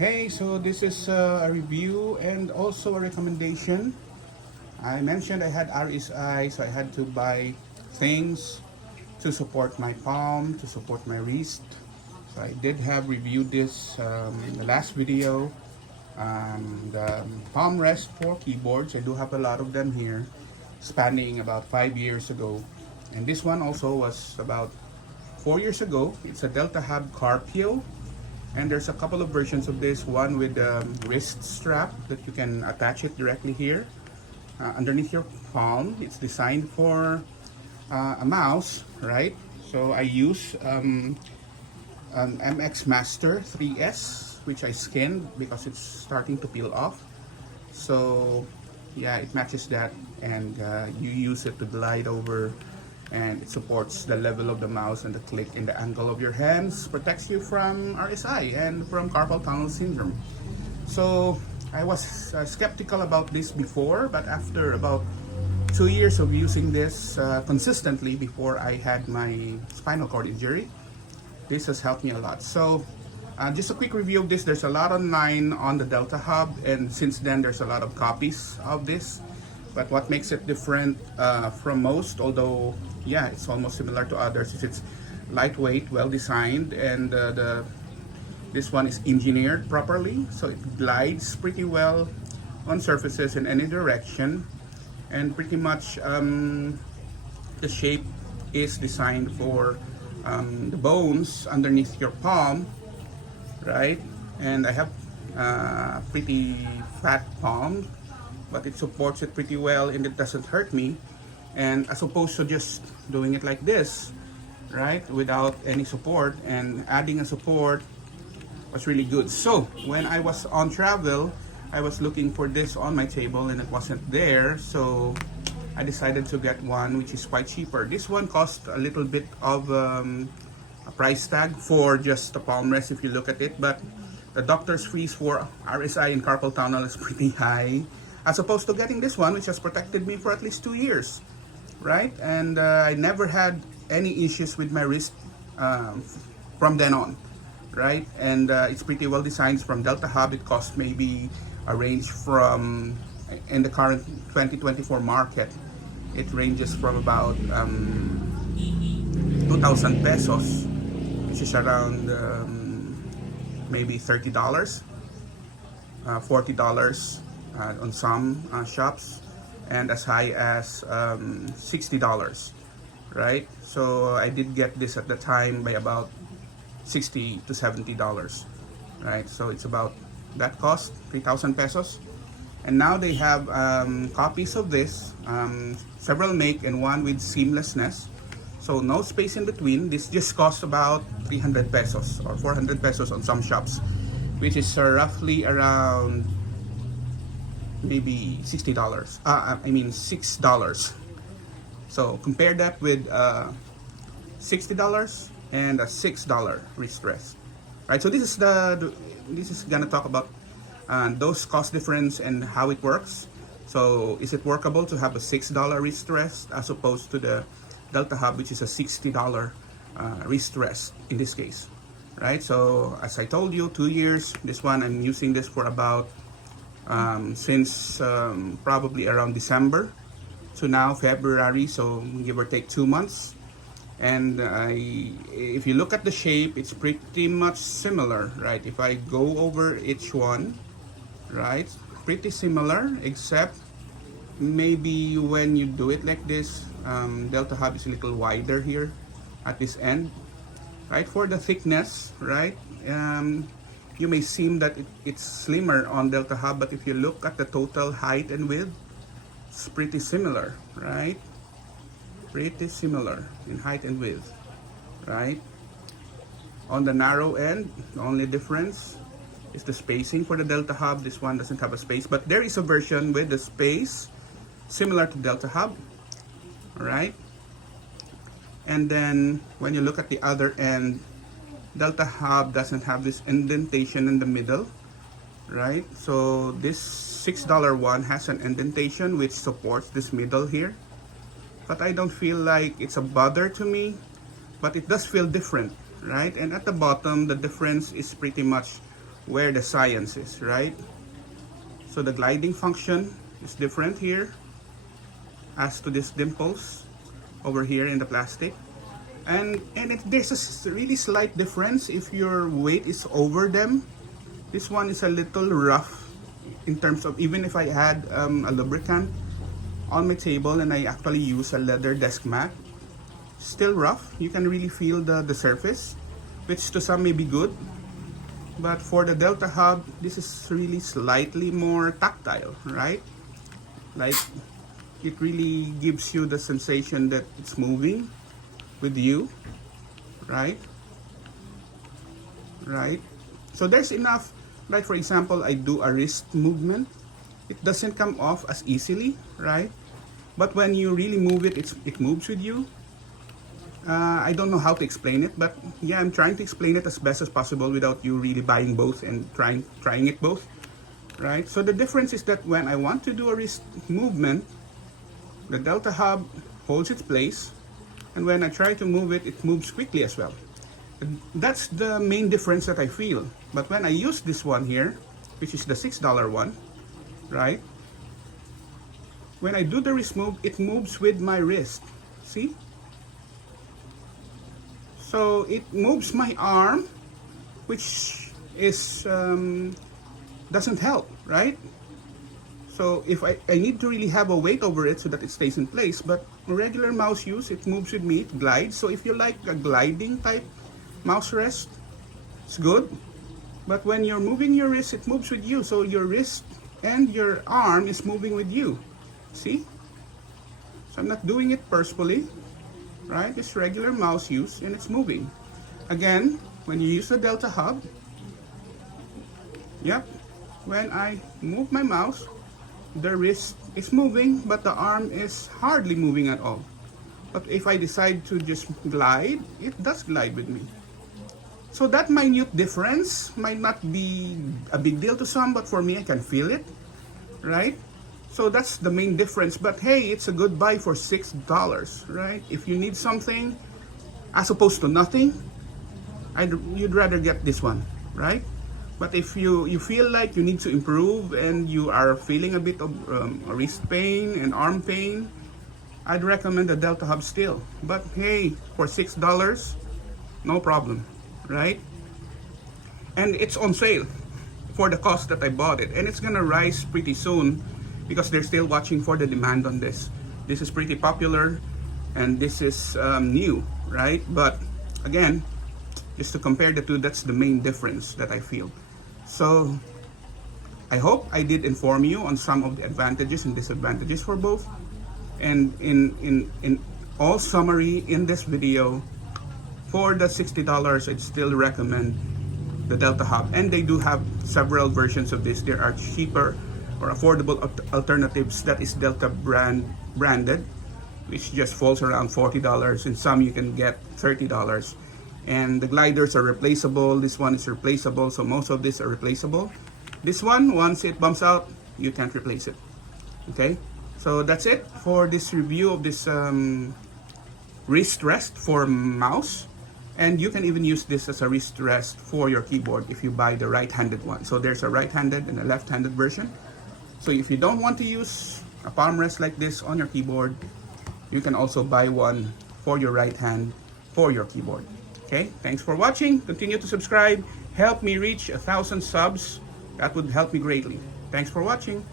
Hey, so this is a review and also a recommendation. I mentioned I had RSI, so I had to buy things to support my palm, to support my wrist. So I did have reviewed this in the last video. The palm rest for keyboards, I do have a lot of them here, spanning about 5 years ago. And this one also was about 4 years ago. It's a Deltahub Carpio. And there's a couple of versions of this, one with a wrist strap that you can attach it directly here underneath your palm. It's designed for a mouse, right? So I use an MX Master 3S, which I skinned because it's starting to peel off. So yeah, it matches that, and you use it to glide over, and it supports the level of the mouse and the click and the angle of your hands, protects you from RSI and from carpal tunnel syndrome. So I was skeptical about this before, but after about 2 years of using this consistently before I had my spinal cord injury, this has helped me a lot. So just a quick review of this. There's a lot online on the Deltahub, and since then there's a lot of copies of this. But what makes it different from most, although yeah, it's almost similar to others, is it's lightweight, well designed, and this one is engineered properly, so it glides pretty well on surfaces in any direction, and pretty much the shape is designed for the bones underneath your palm, right? And I have pretty fat palm, but it supports it pretty well and it doesn't hurt me. And as opposed to just doing it like this, right, without any support, and adding a support was really good. So when I was on travel, I was looking for this on my table and it wasn't there, so I decided to get one which is quite cheaper. This one cost a little bit of a price tag for just the palm rest if you look at it, but the doctor's fees for RSI and carpal tunnel is pretty high, as opposed to getting this one which has protected me for at least 2 years, right? And I never had any issues with my wrist from then on, right? And it's pretty well designed from Deltahub. It costs maybe a range from, in the current 2024 market, it ranges from about 2,000 pesos, which is around maybe $30, $40 on some shops, and as high as $60, right? So I did get this at the time by about $60 to $70, right? So it's about that cost, 3,000 pesos. And now they have copies of this, several make, and one with seamlessness, so no space in between. This just costs about 300 pesos or 400 pesos on some shops, which is roughly around maybe $60. I mean $6. So compare that with $60 and a $6 wrist rest, right? So this is gonna talk about those cost difference and how it works. So is it workable to have a $6 wrist rest as opposed to the Deltahub, which is a $60 wrist rest in this case, right? So as I told you, 2 years. This one I'm using this for about since probably around December to now February, so give or take 2 months. And if you look at the shape, it's pretty much similar, right? If I go over each one, right, pretty similar, except maybe when you do it like this, Deltahub is a little wider here at this end, right? For the thickness, right, you may seem that it's slimmer on Deltahub, but if you look at the total height and width, it's pretty similar, right? Pretty similar in height and width, right? On the narrow end, the only difference is the spacing for the Deltahub. This one doesn't have a space, but there is a version with the space similar to Deltahub, right? And then when you look at the other end, Deltahub doesn't have this indentation in the middle, right? So this $6 one has an indentation which supports this middle here, but I don't feel like it's a bother to me, but it does feel different, right? And at the bottom, the difference is pretty much where the science is, right? So the gliding function is different here as to these dimples over here in the plastic. And there's a really slight difference if your weight is over them. This one is a little rough in terms of, even if I had a lubricant on my table and I actually use a leather desk mat, still rough. You can really feel the surface, which to some may be good. But for the Deltahub, this is really slightly more tactile, right? Like, it really gives you the sensation that it's moving with you, right? Right? So there's enough, like for example, I do a wrist movement. It doesn't come off as easily, right? But when you really move it, it moves with you. I don't know how to explain it, but yeah, I'm trying to explain it as best as possible without you really buying both and trying it both, right? So the difference is that when I want to do a wrist movement, the Deltahub holds its place, and when I try to move it, it moves quickly as well. That's the main difference that I feel. But when I use this one here, which is the $6 one, right? When I do the wrist move, it moves with my wrist. See? So it moves my arm, which is doesn't help, right? So if I need to really have a weight over it so that it stays in place, but regular mouse use, it moves with me, it glides. So if you like a gliding type mouse rest, it's good. But when you're moving your wrist, it moves with you. So your wrist and your arm is moving with you. See? So I'm not doing it purposefully, right? It's regular mouse use and it's moving. Again, when you use the Deltahub, yep, when I move my mouse, the wrist is moving, but the arm is hardly moving at all. But if I decide to just glide, it does glide with me. So that minute difference might not be a big deal to some, but for me, I can feel it, right? So that's the main difference. But hey, it's a good buy for $6, right? If you need something as opposed to nothing, you'd rather get this one, right? But if you feel like you need to improve and you are feeling a bit of wrist pain and arm pain, I'd recommend the Deltahub still. But hey, for $6, no problem, right? And it's on sale for the cost that I bought it. And it's gonna rise pretty soon because they're still watching for the demand on this. This is pretty popular and this is new, right? But again, just to compare the two, that's the main difference that I feel. So I hope I did inform you on some of the advantages and disadvantages for both. And in all summary in this video, for the $60, I'd still recommend the Deltahub. And they do have several versions of this. There are cheaper or affordable alternatives that is Delta branded, which just falls around $40. And some you can get $30. And the gliders are replaceable. This one is replaceable. So most of these are replaceable. This one, once it bumps out, you can't replace it. Okay? So that's it for this review of this wrist rest for mouse. And you can even use this as a wrist rest for your keyboard if you buy the right-handed one. So there's a right-handed and a left-handed version. So if you don't want to use a palm rest like this on your keyboard, you can also buy one for your right hand for your keyboard. Okay, thanks for watching. Continue to subscribe. Help me reach 1,000 subs. That would help me greatly. Thanks for watching.